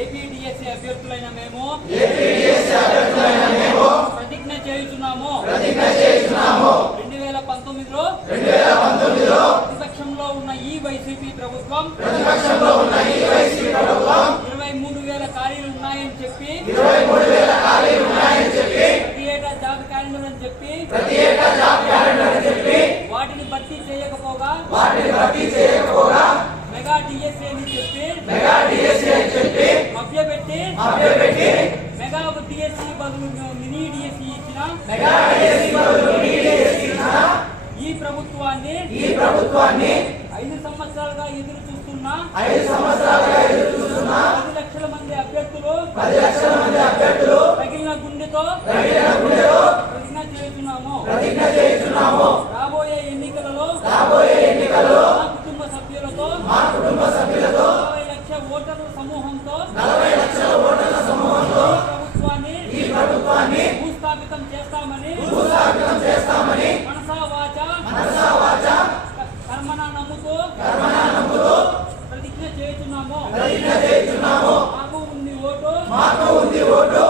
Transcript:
APDSC అభ్యర్థులైన మేము ప్రతిజ్ఞ చేయుచున్నాము. రెండు వేల పంతొమ్మిదిలో ప్రతిపక్షంలో ఉన్న ఈ వైసీపీ ప్రభుత్వం ఇరవై మూడు వేల ఖాళీలు ఉన్నాయని చెప్పి ప్రతి ఏటా జాబ్ క్యాలెండర్ అని చెప్పి వాటిని భర్తీ చేయకపోగా మెగా డిఎస్ఏ అని చెప్పి మభ్యపెట్టి మెగా డిఎస్సి బదులు మినీ డిఎస్సి ఇచ్చిన ఈ ప్రభుత్వాన్ని ఈ ప్రభుత్వాన్ని ఐదు సంవత్సరాలుగా ఎదురు చూస్తున్న ఐదు సంవత్సరాలుగా ఎదురు చూస్తున్న పది లక్షల మంది అభ్యర్థులు పది లక్షల మంది అభ్యర్థులు తగిలిన గుండెతో తగిన గుండెలో ప్రతిజ్ఞ చేస్తున్నాము. ప్రతిజ్ఞ చేస్తున్నాము. రాబోయే ఎన్నికలలో రాబోయే ఎన్నికల్లో భూస్థాపితం చేస్తామని భూస్థాపితం చేస్తామని మనసా వాచ మనసా వాచ కర్మన కర్మన ప్రతిజ్ఞ చేస్తున్నాము ప్రతిజ్ఞ చేస్తున్నాము మాకు ఉంది ఓటు. మాకు ఉంది ఓటు.